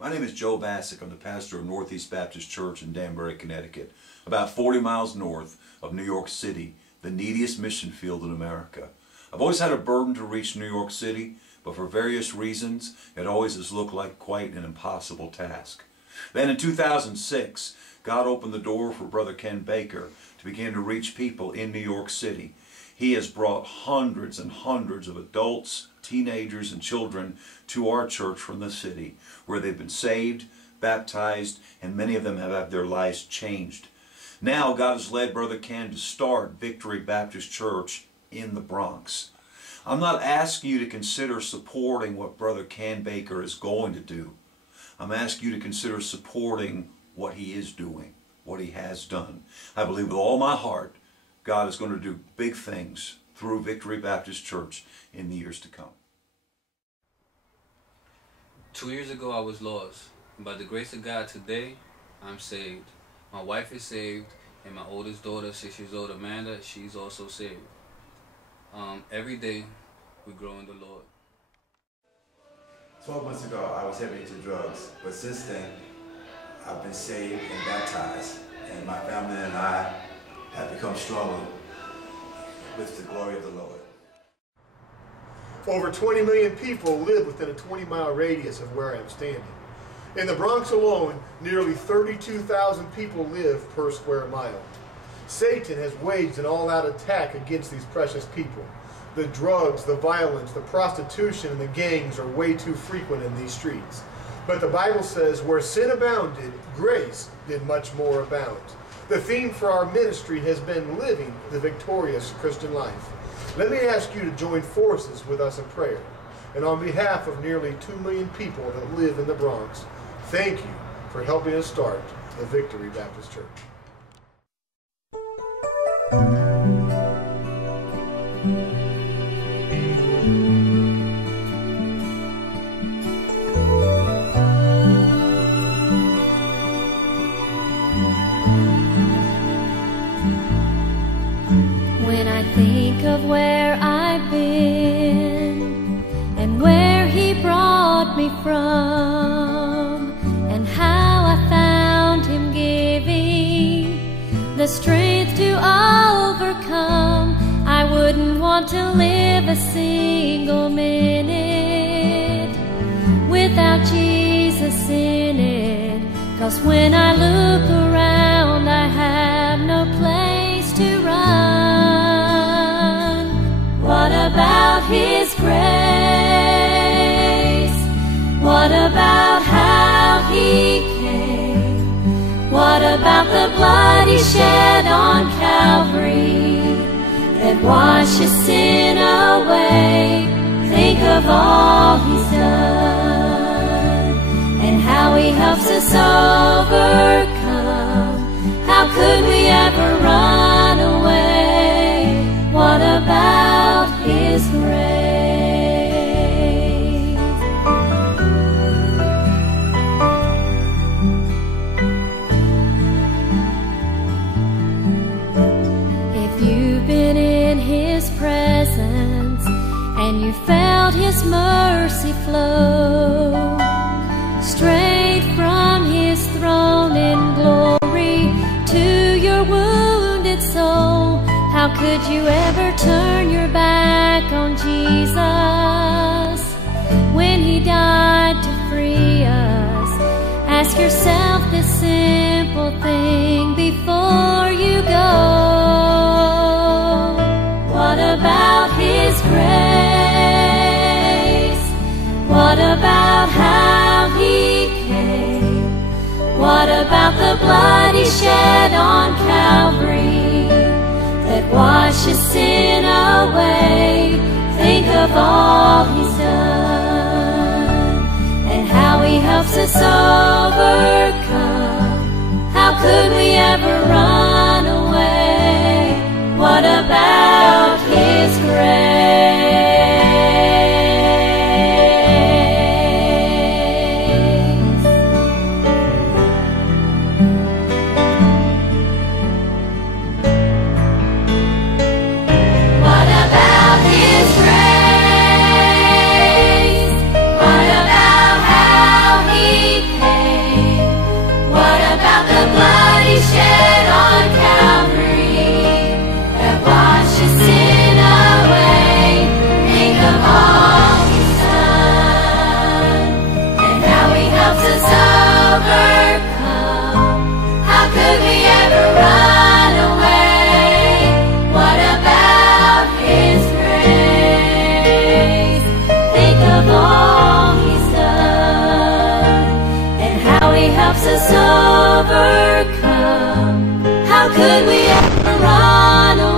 My name is Joe Bassick. I'm the pastor of Northeast Baptist Church in Danbury, Connecticut, about 40 miles north of New York City, the neediest mission field in America. I've always had a burden to reach New York City, but for various reasons, it always has looked like quite an impossible task. Then in 2006, God opened the door for Brother Ken Baker to begin to reach people in New York City. He has brought hundreds and hundreds of adults, teenagers, and children to our church from the city, where they've been saved, baptized, and many of them have had their lives changed. Now God has led Brother Ken to start Victory Baptist Church in the Bronx. I'm not asking you to consider supporting what Brother Ken Baker is going to do. I'm asking you to consider supporting what he is doing, what he has done. I believe with all my heart God is going to do big things through Victory Baptist Church in the years to come. 2 years ago I was lost. By the grace of God today, I'm saved. My wife is saved, and my oldest daughter, 6 years old, Amanda, she's also saved. Every day we grow in the Lord. 12 months ago I was heavy into drugs, but since then I've been saved and baptized, and my family and I have become stronger with the glory of the Lord. Over 20 million people live within a 20-mile radius of where I'm standing. In the Bronx alone, nearly 32,000 people live per square mile. Satan has waged an all-out attack against these precious people. The drugs, the violence, the prostitution, and the gangs are way too frequent in these streets. But the Bible says, where sin abounded, grace did much more abound. The theme for our ministry has been living the victorious Christian life. Let me ask you to join forces with us in prayer. And on behalf of nearly 2 million people that live in the Bronx, thank you for helping us start the Victory Baptist Church. When I think of where I've been and where He brought me from, and how I found Him giving the strength to overcome, I wouldn't want to live a single minute without Jesus in it. 'Cause when I look around, I have no place to run. What about His grace? What about how He came? What about the blood He shed on Calvary that washes sin away? Think of all He's done and how He helps us overcome. How could we ever run away? What about His grace? If you've been in His presence and you felt His mercy flow straight from His throne in glory to your wounded soul, how could you ever turn your back on Jesus when He died to free us? Ask yourself this simple thing before you go. What about His grace? What about how He came? What about the blood He shed on Calvary that washes sin away? Think of all He's done and how He helps us overcome. How could we ever run away? What about His grace? What about how He helps us overcome. How could we ever run away?